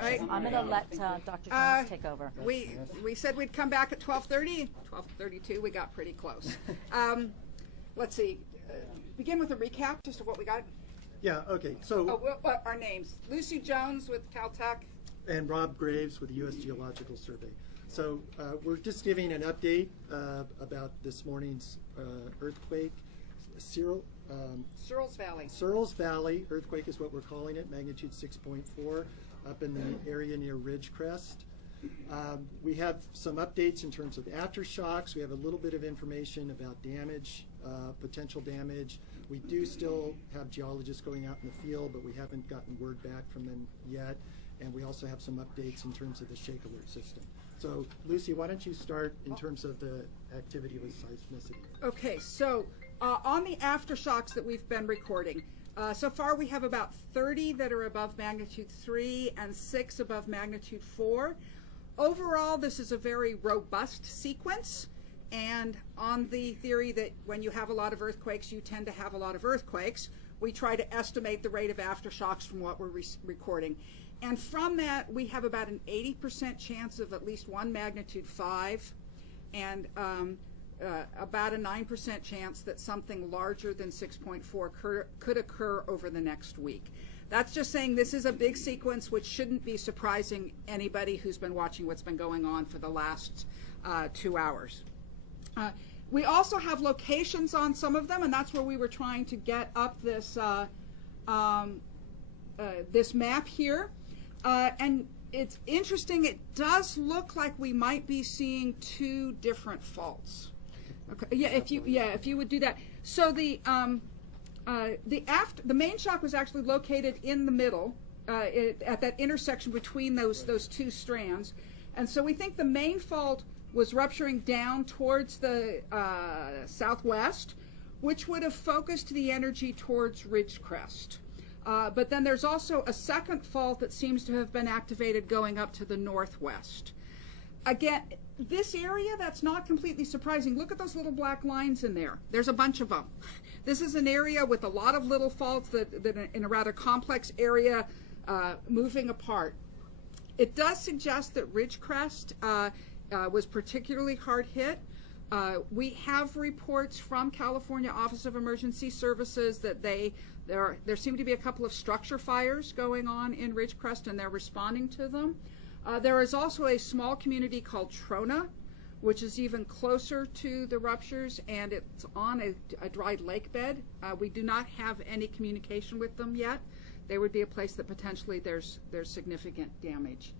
Right. I'm going to let Dr. Jones take over. We said we'd come back at 12:30. 12:32, we got pretty close. Let's see. Begin with a recap just of what we got. Yeah, okay. So Our names. Lucy Jones with Caltech. and Rob Graves with the U.S. Geological Survey. So we're just giving an update about this morning's earthquake. Searles Valley. Searles Valley earthquake is what we're calling it, magnitude 6.4, up in the area near Ridgecrest. We have some updates in terms of aftershocks. We have a little bit of information about damage, potential damage. We do still have geologists going out in the field, but we haven't gotten word back from them yet. And we also have some updates in terms of the shake alert system. So, Lucy, why don't you start in terms of the activity with seismicity? Okay, so on the aftershocks that we've been recording, so far we have about 30 that are above magnitude 3 and 6 above magnitude 4. Overall, this is a very robust sequence, and on the theory that when you have a lot of earthquakes, you tend to have a lot of earthquakes, we try to estimate the rate of aftershocks from what we're recording. And from that, we have about an 80% chance of at least one magnitude 5, and about a 9% chance that something larger than 6.4 could occur over the next week. That's just saying this is a big sequence, which shouldn't be surprising anybody who's been watching what's been going on for the last 2 hours. We also have locations on some of them, and that's where we were trying to get up this this map here. And it's interesting, it does look like we might be seeing 2 different faults. Okay, if you would do that. So the main shock was actually located in the middle, at that intersection between those 2 strands. And so we think the main fault was rupturing down towards the southwest, which would have focused the energy towards Ridgecrest. But then there's also a second fault that seems to have been activated going up to the northwest. Again, this area, that's not completely surprising. Look at those little black lines in there. There's a bunch of them. This is an area with a lot of little faults that in a rather complex area moving apart. It does suggest that Ridgecrest was particularly hard hit. We have reports from California Office of Emergency Services that there seem to be a couple of structure fires going on in Ridgecrest, and they're responding to them. There is also a small community called Trona, which is even closer to the ruptures, and it's on a dried lake bed. We do not have any communication with them yet. They would be a place that potentially there's significant damage.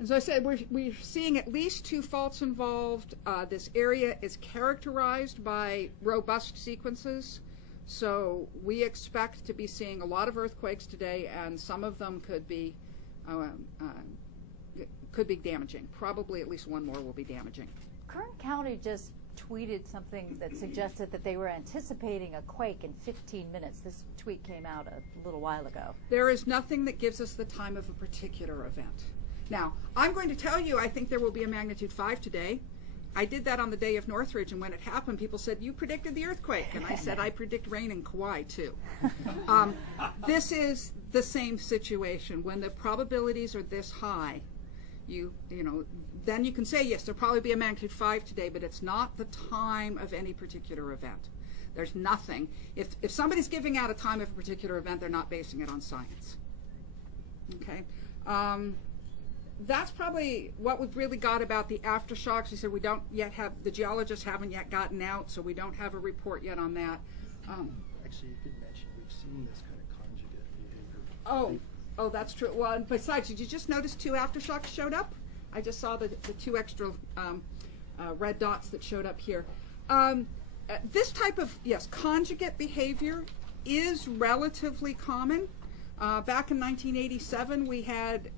As I said, we're seeing at least 2 faults involved. This area is characterized by robust sequences, so we expect to be seeing a lot of earthquakes today, and some of them could be damaging. Probably at least one more will be damaging. Kern County just tweeted something that suggested that they were anticipating a quake in 15 minutes. This tweet came out a little while ago. There is nothing that gives us the time of a particular event. Now, I'm going to tell you I think there will be a magnitude 5 today. I did that on the day of Northridge, and when it happened, people said, "You predicted the earthquake." And I said, "I predict rain in Kauai, too." This is the same situation. When the probabilities are this high, then you can say, yes, there'll probably be a magnitude 5 today, but it's not the time of any particular event. There's nothing. If somebody's giving out a time of a particular event, they're not basing it on science. Okay? That's probably what we've really got about the aftershocks. We said we don't yet have, the geologists haven't yet gotten out, so we don't have a report yet on that. Actually, you could mention we've seen this kind of conjugate behavior. Oh, that's true. Well, and besides, did you just notice 2 aftershocks showed up? I just saw the 2 extra red dots that showed up here. This type of, conjugate behavior is relatively common. Back in 1987, we had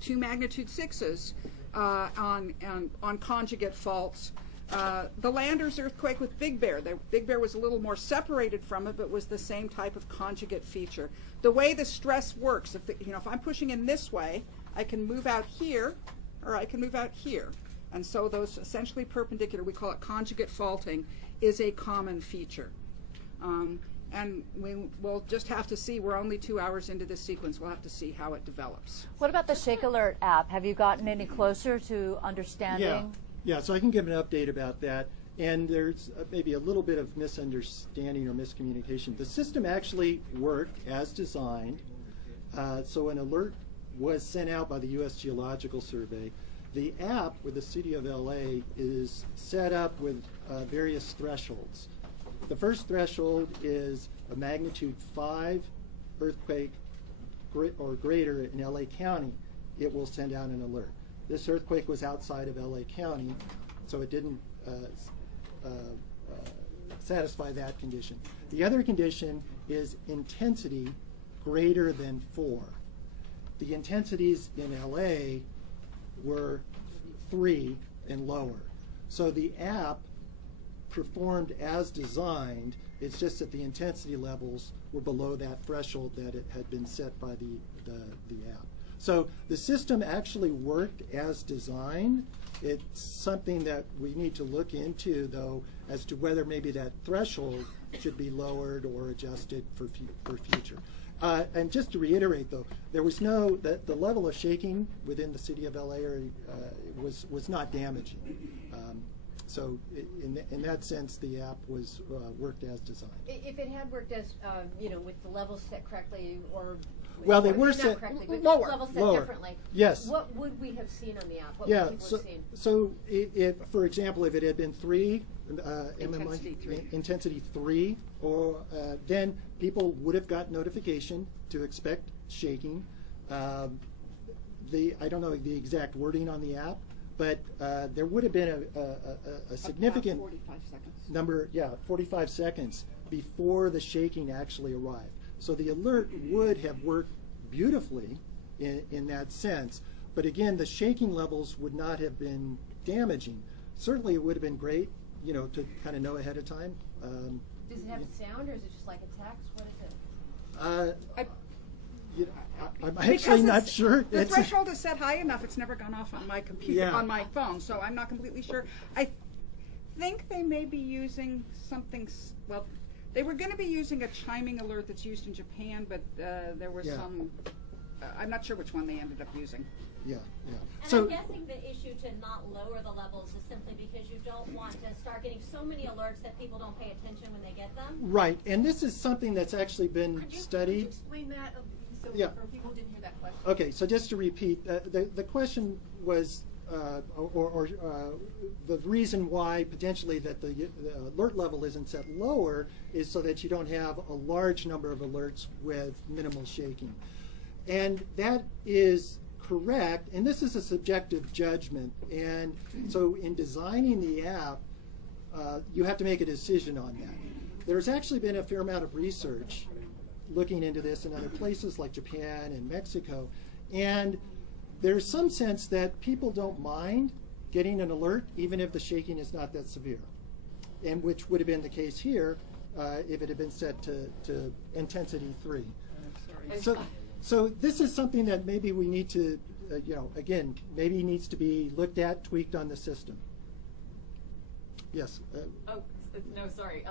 2 magnitude 6s on conjugate faults. The Landers earthquake with Big Bear. Big Bear was a little more separated from it, but was the same type of conjugate feature. The way the stress works, if I'm pushing in this way, I can move out here, or I can move out here. And so those essentially perpendicular, we call it conjugate faulting, is a common feature. and we will just have to see. We're only 2 hours into this sequence. We'll have to see how it develops. What about the Shake Alert app? Have you gotten any closer to understanding? Yeah, so I can give an update about that. And there's maybe a little bit of misunderstanding or miscommunication. The system actually worked as designed. So an alert was sent out by the U.S. Geological Survey. The app with the City of LA is set up with various thresholds. The first threshold is a magnitude 5 earthquake or greater in LA County. It will send out an alert. This earthquake was outside of LA County, so it didn't satisfy that condition. The other condition is intensity greater than 4. The intensities in LA were 3 and lower. So the app performed as designed. It's just that the intensity levels were below that threshold that it had been set by the app. So the system actually worked as designed. It's something that we need to look into, though, as to whether maybe that threshold should be lowered or adjusted for future. And just to reiterate, though, there was the level of shaking within the City of LA was not damaging. So in that sense, the app was worked as designed. If it had worked as, with the levels set correctly, or well, they were not set correctly, but lower. levels set Lower. differently. Yes. What would we have seen on the app? What Yeah. would people have seen? So if, for example, if it had been 3, Intensity 3. intensity 3, or then people would have got notification to expect shaking. I don't know the exact wording on the app, but there would have been a significant About 45 seconds. number, 45 seconds before the shaking actually arrived. So the alert would have worked beautifully in that sense. But again, the shaking levels would not have been damaging. Certainly it would have been great, to kind of know ahead of time. Does it have a sound, or is it just like a text? What is it? I'm actually not sure. The threshold is set high enough. It's never gone off on my computer, Yeah. on my phone, so I'm not completely sure. I think they may be using something. Well, they were going to be using a chiming alert that's used in Japan, but there was some. I'm not sure which one they ended up using. Yeah. And So I'm guessing the issue to not lower the levels is simply because you don't want to start getting so many alerts that people don't pay attention when they get them. right, and this is something that's actually been Could you studied. explain that, so Yeah. for people who didn't hear that question? Okay, so just to repeat, the question was, the reason why potentially that the alert level isn't set lower is so that you don't have a large number of alerts with minimal shaking. And that is correct, and this is a subjective judgment. And so in designing the app, you have to make a decision on that. There's actually been a fair amount of research looking into this in other places like Japan and Mexico, and there's some sense that people don't mind getting an alert even if the shaking is not that severe, and which would have been the case here if it had been set to intensity 3. So this is something that maybe we need to, again, maybe needs to be looked at, tweaked on the system. Yes. No, sorry.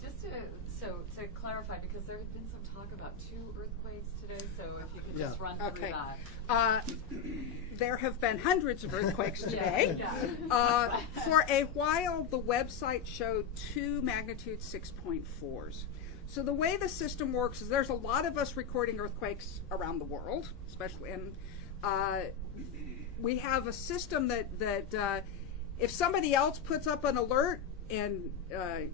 Just to clarify, because there had been some talk about 2 earthquakes today, so if you could just run through Okay. that. There have been hundreds of earthquakes today. Yeah. For a while, the website showed 2 magnitude 6.4s. So the way the system works is there's a lot of us recording earthquakes around the world, especially, and we have a system that if somebody else puts up an alert, and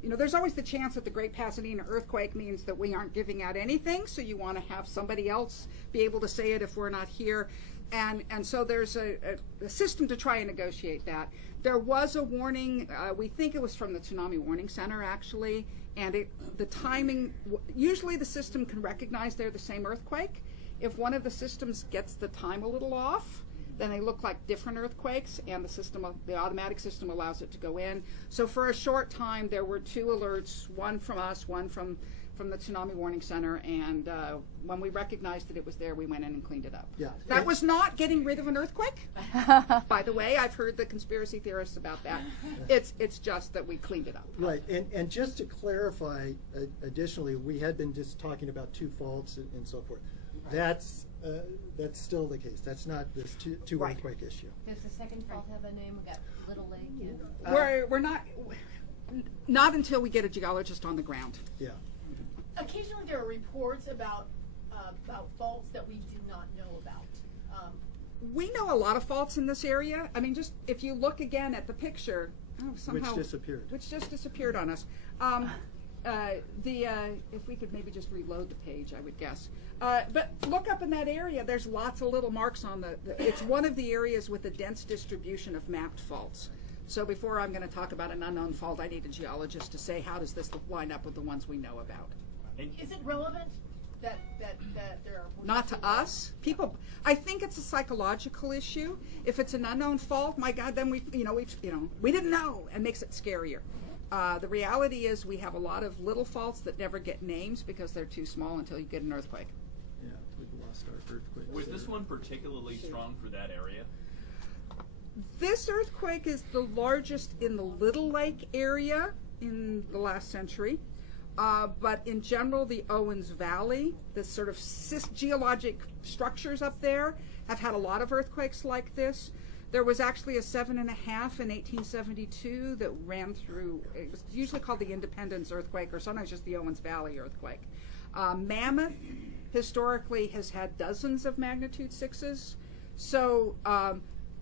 there's always the chance that the Great Pasadena earthquake means that we aren't giving out anything, so you want to have somebody else be able to say it if we're not here. And so there's a system to try and negotiate that. There was a warning, we think it was from the Tsunami Warning Center actually, and the timing, usually the system can recognize they're the same earthquake. If one of the systems gets the time a little off, then they look like different earthquakes, and the automatic system allows it to go in. So for a short time, there were 2 alerts, one from us, one from from the Tsunami Warning Center, and when we recognized that it was there, we went in and cleaned it up. Yeah. That was not getting rid of an earthquake. By the way, I've heard the conspiracy theorists about that. It's just that we cleaned it up. Right, and just to clarify, additionally, we had been just talking about 2 faults and so forth. That's still the case. That's not this two Right. earthquake issue. Does the second fault have a name? We got Little Lake and We're not until we get a geologist on the ground. Yeah. Occasionally there are reports about faults that we do not know about. We know a lot of faults in this area. I mean, just if you look again at the picture, somehow which just disappeared on us. If we could maybe just reload the page, I would guess. But look up in that area. There's lots of little marks on it's one of the areas with a dense distribution of mapped faults. So before I'm going to talk about an unknown fault, I need a geologist to say, how does this line up with the ones we know about? Is it relevant that there are Not to us. People, I think it's a psychological issue. If it's an unknown fault, my God, then we didn't know, and makes it scarier. The reality is we have a lot of little faults that never get names because they're too small until you get an earthquake. Yeah, we've lost our earthquake. Was this one particularly strong for that area? This earthquake is the largest in the Little Lake area in the last century. But in general, the Owens Valley, the sort of geologic structures up there, have had a lot of earthquakes like this. There was actually a 7.5 in 1872 that ran through, it was usually called the Independence earthquake, or sometimes just the Owens Valley earthquake. Mammoth historically has had dozens of magnitude 6s. So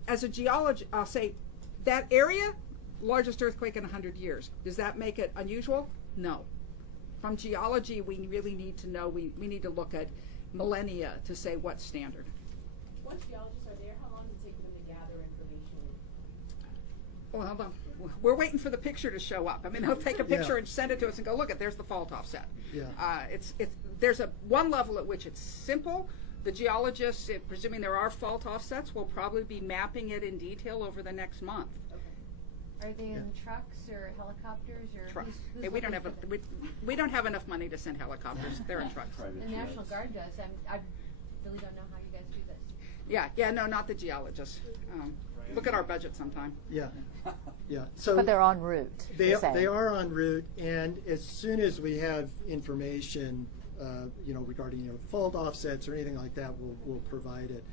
as a geologist, I'll say that area, largest earthquake in 100 years. Does that make it unusual? No. From geology, we really need to know, we need to look at millennia to say what's standard. Once geologists are there, how long does it take them to gather information? Well, hold on. We're waiting for the picture to show up. I mean, they'll take a picture and send it to us and go, look, there's the fault offset. Yeah. There's one level at which it's simple. The geologists, presuming there are fault offsets, will probably be mapping it in detail over the next month. Are they in trucks or helicopters or who's Hey, we don't have we don't have enough money to send helicopters. They're in trucks. The National Guard does. I really don't know how you guys do this. Yeah, no, not the geologists. Look at our budget sometime. Yeah, yeah. So But they're en route. They are en route, and as soon as we have information, regarding fault offsets or anything like that, we'll provide it.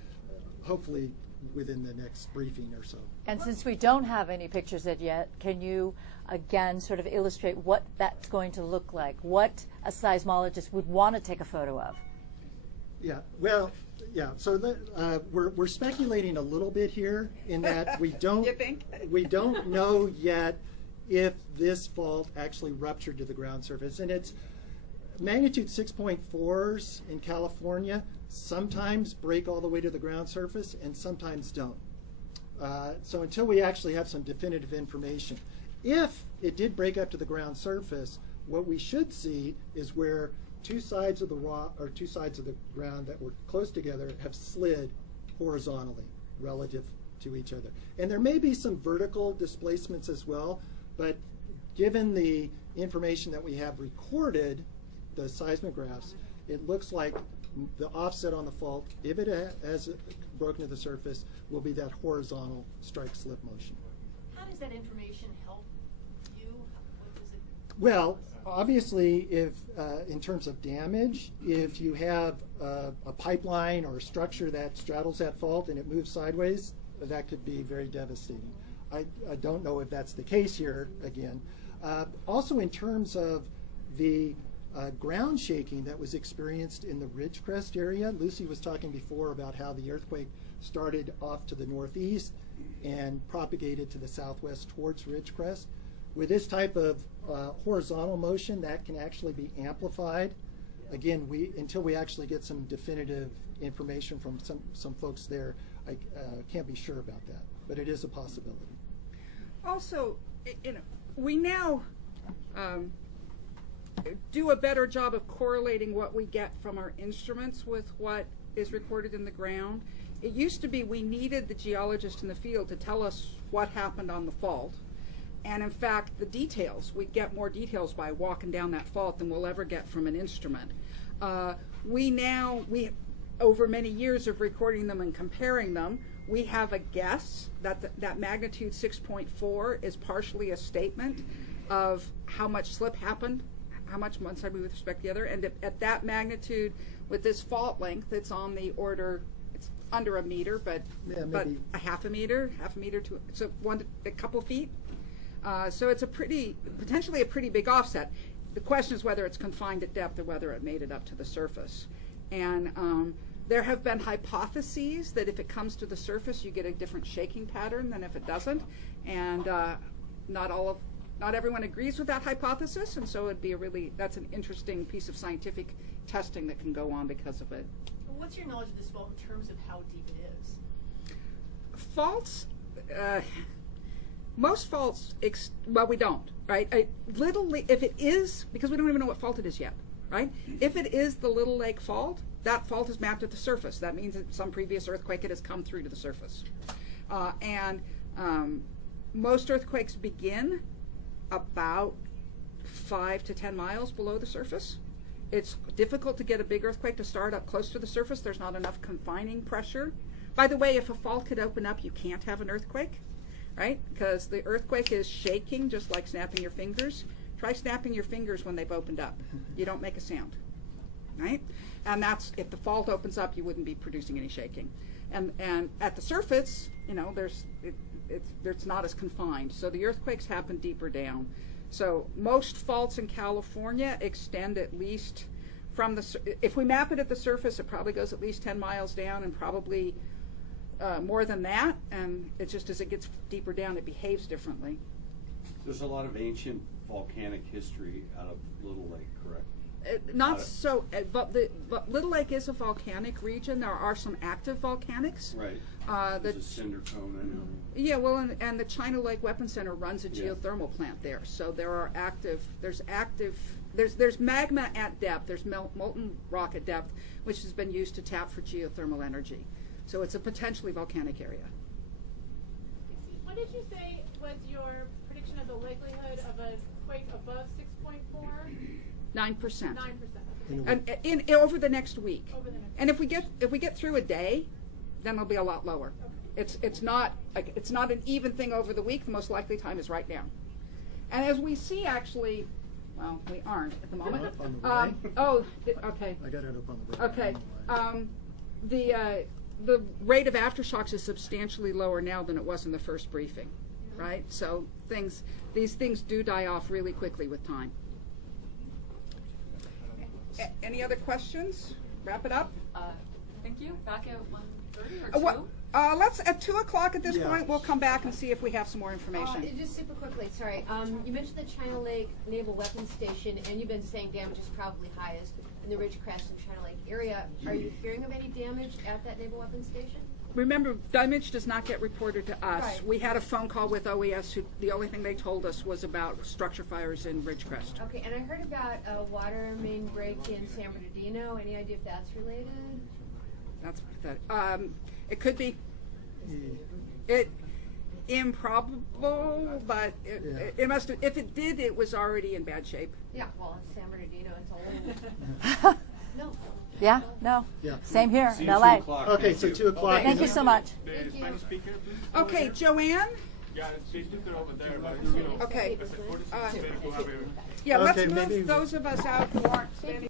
Hopefully within the next briefing or so. And since we don't have any pictures yet, can you again sort of illustrate what that's going to look like? What a seismologist would want to take a photo of? Yeah, well, yeah. So we're speculating a little bit here in that we don't You think? we don't know yet if this fault actually ruptured to the ground surface, and it's magnitude 6.4s in California sometimes break all the way to the ground surface and sometimes don't. So until we actually have some definitive information, if it did break up to the ground surface, what we should see is where two sides of the rock or two sides of the ground that were close together have slid horizontally relative to each other. And there may be some vertical displacements as well, but given the information that we have recorded, the seismographs, it looks like the offset on the fault, if it has broken to the surface, will be that horizontal strike slip motion. How does that information help you? What does it? Well, obviously, if in terms of damage, if you have a pipeline or a structure that straddles that fault and it moves sideways, that could be very devastating. I don't know if that's the case here again. Also, in terms of the ground shaking that was experienced in the Ridgecrest area. Lucy was talking before about how the earthquake started off to the northeast and propagated to the southwest towards Ridgecrest. With this type of horizontal motion, that can actually be amplified. Again, until we actually get some definitive information from some folks there, I can't be sure about that, but it is a possibility. Also, we now do a better job of correlating what we get from our instruments with what is recorded in the ground. It used to be we needed the geologist in the field to tell us what happened on the fault, And in fact, the details, we get more details by walking down that fault than we'll ever get from an instrument. We over many years of recording them and comparing them, we have a guess that that magnitude 6.4 is partially a statement of how much slip happened, how much one side moved with respect to the other, and at that magnitude, with this fault length, it's on the order, it's under a meter, but maybe a half a meter to, so a couple feet. So it's potentially a pretty big offset. The question is whether it's confined at depth or whether it made it up to the surface. And there have been hypotheses that if it comes to the surface, you get a different shaking pattern than if it doesn't. And not everyone agrees with that hypothesis, and so that's an interesting piece of scientific testing that can go on because of it. What's your knowledge of this fault in terms of how deep it is? Faults, most faults, well, we don't, right? If it is, because we don't even know what fault it is yet, right? If it is the Little Lake fault, that fault is mapped at the surface. That means that some previous earthquake, it has come through to the surface. Most earthquakes begin about 5 to 10 miles below the surface. It's difficult to get a big earthquake to start up close to the surface. There's not enough confining pressure. By the way, if a fault could open up, you can't have an earthquake, right? Because the earthquake is shaking, just like snapping your fingers. Try snapping your fingers when they've opened up. You don't make a sound, right? And that's, if the fault opens up, you wouldn't be producing any shaking. And at the surface, it's not as confined. So the earthquakes happen deeper down. So most faults in California extend at least from if we map it at the surface, it probably goes at least 10 miles down, and probably more than that. And it's just as it gets deeper down, it behaves differently. There's a lot of ancient volcanic history out of Little Lake, correct? But Little Lake is a volcanic region. There are some active volcanics. Right. There's a cinder cone, I know. Yeah, well, and the China Lake Weapons Center runs a geothermal plant there. So there's magma at depth. There's molten rock at depth, which has been used to tap for geothermal energy. So it's a potentially volcanic area. What did you say was your prediction of the likelihood of a quake above 6.4? 9%. 9%. And over the next week. Over the next and if we get through a day, then it'll be a lot lower. Okay. It's not an even thing over the week. The most likely time is right now. And as we see, actually, well, we aren't at the moment. Up on the right. Okay. I got it up on the right. Okay. The rate of aftershocks is substantially lower now than it was in the first briefing, right? So these things do die off really quickly with time. Any other questions? Wrap it up. Thank you. Back at 1:30 or 2? Let's at 2 o'clock at this point. We'll come back and see if we have some more information. Just super quickly, sorry. You mentioned the China Lake Naval Weapons Station, and you've been saying damage is probably highest in the Ridgecrest and China Lake area. Are you hearing of any damage at that Naval Weapons Station? Remember, damage does not get reported to us. Right. We had a phone call with OES, who the only thing they told us was about structure fires in Ridgecrest. Okay, and I heard about a water main break in San Bernardino. Any idea if that's related? That's that. It could be. Improbable, but it must have. If it did, it was already in bad shape. Yeah. Well, it's San Bernardino. It's old. No. Yeah, no. Yeah. Same here See in you LA. 2 o'clock. Okay, so 2 o'clock. Thank you so much. The Spanish speaker, please. Okay, Joanne. Yeah, they took it over there, but Okay. let's Yeah, Okay, let's maybe- move those of us out who aren't standing.